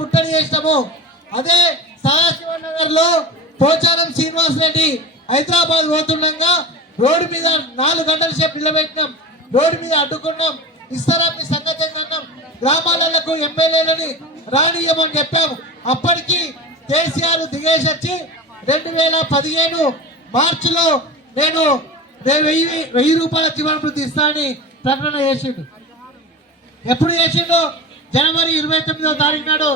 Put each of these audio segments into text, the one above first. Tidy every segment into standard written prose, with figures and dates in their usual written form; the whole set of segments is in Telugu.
ముట్టడి చేసినాము. అదే సదాశివనగర్ లో పోచారం శ్రీనివాస్ రెడ్డి హైదరాబాద్ పోతుండగా రోడ్డు మీద 4 గంటల సేపు నిలబెట్టినాం, రోడ్డు మీద అడ్డుకున్నాం, ఇస్తారాన్ని సంగతి అన్నాం, గ్రామాలకు ఎమ్మెల్యేలని రానియమని చెప్పాము. అప్పటికి కేసీఆర్ దిగేసి వచ్చి 2015 మార్చిలో నేను 1000 రూపాయల జీవన వృత్తి ఇస్తానని ప్రకటన చేసిండు. ఎప్పుడు చేసిండు? జనవరి 29వ తారీఖు నాడు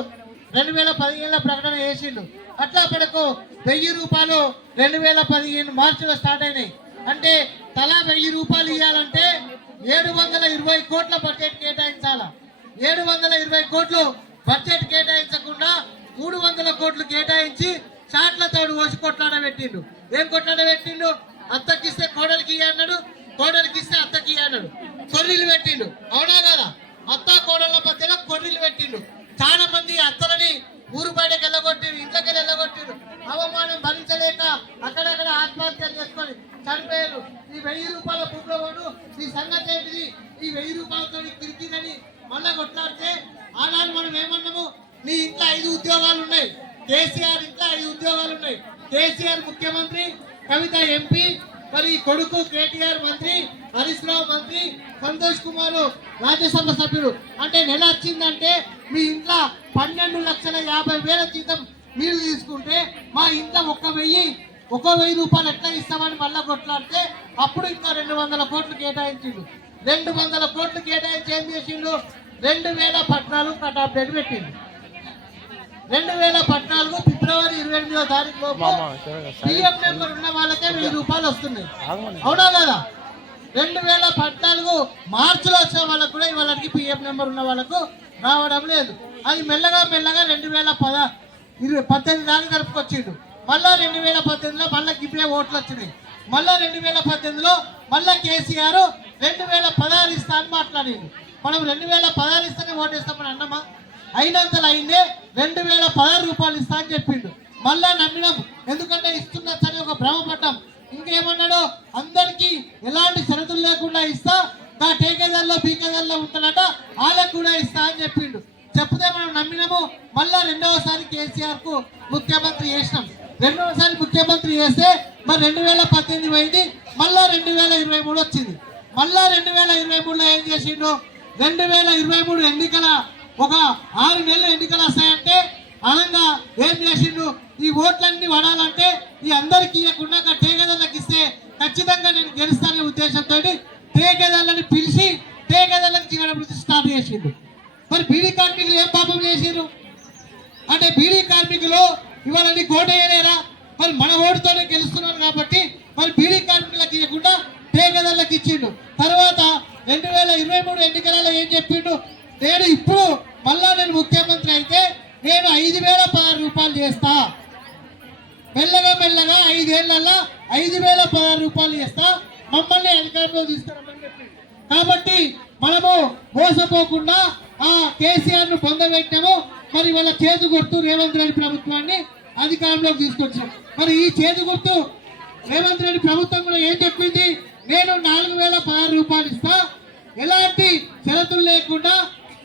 2015 ప్రకటన చేసిండు. అట్లా మనకు 1000 రూపాయలు 2015 మార్చిలో స్టార్ట్ అయినాయి. అంటే తలా 1000 రూపాయలు ఇవ్వాలంటే 720 కోట్ల బడ్జెట్ కేటాయించాలా. 720 కోట్లు బడ్జెట్ కేటాయించకుండా 300 కోట్లు కేటాయించి చాట్లతో ఓసి కొట్లాడ పెట్టిండు. ఏం కొట్లాడ పెట్టిండు? అత్తకిస్తే కోడలికి అన్నాడు, కోడలికి ఇస్తే అత్తకి అన్నాడు. కొర్రీలు పెట్టిండు. అవునా కదా? అత్త కోడళ్ళ మధ్యలో కొర్రీలు పెట్టిండు. చాలా మంది అత్తలని ఊరు బయటకు వెళ్ళగొట్టిరు, ఇంట్లోకి వెళ్ళగొట్టిరు. అవమానం భరించలేక అక్కడక్కడ ఆత్మహత్యలు చేసుకొని చనిపోయారు. ఈ 1000 రూపాయల భూమిలో ఈ సంగతి ఏంటిది? ఈ 1000 రూపాయలతో తిరిగినని మళ్ళా కొట్లాడితే ఆనాడు మనం ఏమన్నాము? నీ ఇంట్లో 5 ఉద్యోగాలు ఉన్నాయి, కేసీఆర్ ఇంట్లో 5 ఉద్యోగాలు ఉన్నాయి. కేసీఆర్ ముఖ్యమంత్రి, కవిత ఎంపీ, మరి కొడుకు కేటీఆర్ మంత్రి, హరీష్ రావు మంత్రి, సంతోష్ కుమార్ రాజ్యసభ సభ్యుడు. అంటే నెల వచ్చిందంటే మీ ఇంట్లో 12,50,000 జీతం మీరు తీసుకుంటే మా ఇంట్లో 1,000 రూపాయలు ఎట్లా ఇస్తామని మళ్ళా కొట్లాడితే అప్పుడు ఇంకా 200 కోట్లు కేటాయించిండు. 200 కోట్లు కేటాయించి ఏం చేసిండు? 2014 కట్ ఆఫ్ డేట్ పెట్టిండు. 2014 ఫిబ్రవరి 28వ తారీఖు పిఎఫ్ నెంబర్ ఉన్న వాళ్ళకే 1000 రూపాయలు వస్తున్నాయి. అవునా కదా? 2014 మార్చిలో వచ్చిన వాళ్ళకు కూడా వాళ్ళకి పిఎఫ్ నెంబర్ ఉన్న వాళ్ళకు రావడం లేదు. అది మెల్లగా 2018 దాకా జరుపుకొచ్చిండు. మళ్ళా 2018లో మళ్ళా గిబ్బే ఓట్లు వచ్చినాయి. మళ్ళా 2018లో మళ్ళా కేసీఆర్ 2016 ఇస్తా అని మాట్లాడిండు. మనం 2016 ఇస్తేనే ఓటేస్తామని అన్నమా? అయినంతలో అయిందే 2016 రూపాయలు ఇస్తా అని చెప్పిండు. మళ్ళా నమ్మినాం, ఎందుకంటే ఇస్తున్నా సరే ఒక భ్రమపడ్డాం. ఇంకేమన్నాడు? అందరికీ ఎలాంటి షరతులు లేకుండా ఇస్తా, నా టేకేదాల్లో పీకేదాల్లో ఉంటాడట, వాళ్ళకు కూడా ఇస్తా అని చెప్పిండు. చెప్తే మనం నమ్మినాము. మళ్ళా 2వసారి కేసీఆర్ కు ముఖ్యమంత్రి చేసినాం. 2వసారి ముఖ్యమంత్రి చేస్తే మరి 2018 పోయింది, మళ్ళా 2023 వచ్చింది. మళ్ళా 2023లో ఏం చేసిండు? 2023 ఎన్నికల ఒక 6 నెలలు ఎన్నికలు వస్తాయంటే అనంగా ఏం చేసిండు? ఈ ఓట్లన్నీ పడాలంటే ఈ అందరికి ఇవ్వకుండా టేకేదాళ్ళకి ఇస్తే ఖచ్చితంగా నేను గెలుస్తానే ఉద్దేశంతో టేకేదాళ్ళని పిలిచి టేకేదాళ్ళకి జీవన వృత్తి స్టార్ట్ చేసిండు. మరి బీడీ కార్మికులు ఏం పాపం చేసిండ్రు అంటే బీడీ కార్మికులు ఇవాళ కోట వేయలేరా? మరి మన ఓటుతోనే గెలుస్తున్నారు కాబట్టి మరి బీడీ కార్మికులకు ఇవ్వకుండా టేకేదాళ్ళకి ఇచ్చిండు. తర్వాత 2023 ఎన్నికలలో ఏం చెప్పిండు? నేను ఇప్పుడు మళ్ళా నేను ముఖ్యమంత్రి అయితే నేను 5,016 రూపాయలు చేస్తా, మెల్లగా 5 ఏళ్లలో 5,016 రూపాయలు చేస్తా, మమ్మల్ని అధికారంలో తీసుకురామని చెప్పి. కాబట్టి మనము మోసపోకుండా ఆ కేసీఆర్ ను పొందబెట్టాము. మరి వాళ్ళ చేతి గుర్తు రేవంత్ రెడ్డి ప్రభుత్వాన్ని అధికారంలోకి తీసుకొచ్చాం. మరి ఈ చేతి గుర్తు రేవంత్ రెడ్డి ప్రభుత్వం కూడా ఏం చెప్పింది? నేను 4,016 రూపాయలు ఇస్తా, ఎలాంటి షరతులు లేకుండా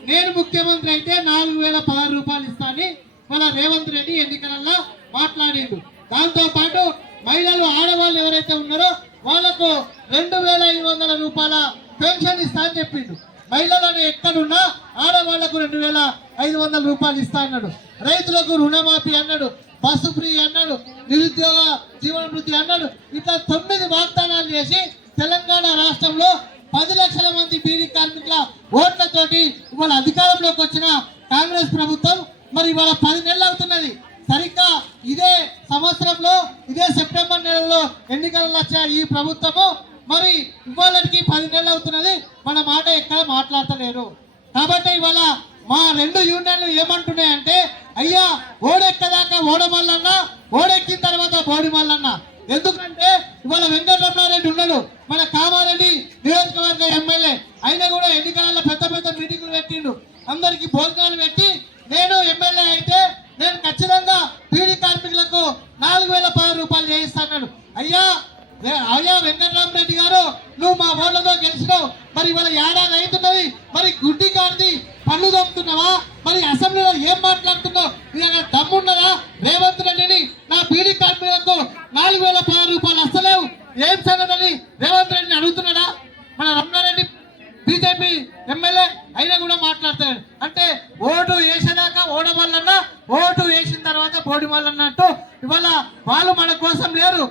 నేను ముఖ్యమంత్రి అయితే 4,016 రూపాయలు ఇస్తా అని మన రేవంత్ రెడ్డి ఎన్నికలలో మాట్లాడిండు. దాంతో పాటు మహిళలు ఆడవాళ్ళు ఎవరైతే ఉన్నారో వాళ్లకు 2,500 రూపాయల పెన్షన్ ఇస్తా అని చెప్పిండు. మహిళలను ఎక్కడున్నా ఆడవాళ్లకు 2,500 రూపాయలు ఇస్తా అన్నాడు. రైతులకు రుణమాఫీ అన్నాడు, బస్సు ఫ్రీ అన్నాడు, నిరుద్యోగ జీవన వృత్తి అన్నాడు. ఇట్లా 9 వాగ్దానాలు చేసి తెలంగాణ రాష్ట్రంలో 10 లక్షల మంది బీడీ కార్మికుల ఓట్లతోటి ఇవాళ అధికారంలోకి వచ్చిన కాంగ్రెస్ ప్రభుత్వం మరి ఇవాళ 10 నెలలు అవుతున్నది. సరిగ్గా ఇదే సంవత్సరంలో ఇదే సెప్టెంబర్ నెలలో ఎన్నికలలో వచ్చే ఈ ప్రభుత్వము మరి ఇవాళకి 10 నెలలు అవుతున్నది, మన మాట ఎక్కడ మాట్లాడతలేరు. కాబట్టి ఇవాళ మా 2 యూనియన్లు ఏమంటున్నాయంటే, అయ్యా ఓడెక్కదాకా ఓడమల్లన్న, ఓడెక్కిన తర్వాత బోడిమల్లన్న. ఎందుకంటే ఇవాళ వెంకటరమణారెడ్డి ఉన్నాడు, మన కామారెడ్డి నియోజకవర్గ ఎమ్మెల్యే. అయినా కూడా ఎన్నికలలో పెద్ద పెద్ద మీటింగులు పెట్టిండు, అందరికి భోజనాలు పెట్టి, నేను ఎమ్మెల్యే అయితే నేను ఖచ్చితంగా పీడీ కార్మికులకు 4010 రూపాయలు చేయిస్తాను. అయ్యా వెంకటరామరెడ్డి గారు, నువ్వు మా ఓట్లతో గెలిచినావు, మరి ఇవాళ ఏడాది అవుతున్నది, మరి గుడ్డి కాడిది పన్ను దొంగతున్నావా? మరి అసెంబ్లీలో ఏం మాట్లాడుతున్నావు? ఇక దమ్మున్నదా రేవంత్ రెడ్డిని నా పీడీ కార్మికులకు 4010 రూపాయలు వస్తలేవు, ఏం సంగతి రేవంత్ రెడ్డిని అడుగుతున్నాడా? మన రమణారెడ్డి బీజేపీ ఎమ్మెల్యే అయినా కూడా మాట్లాడతాడు. అంటే ఓటు వేసేదాకా ఓడమల్లన్నా, ఓటు వేసిన తర్వాత బోడిమల్లన్నట్టు ఇవాళ వాళ్ళు మన కోసం లేరు.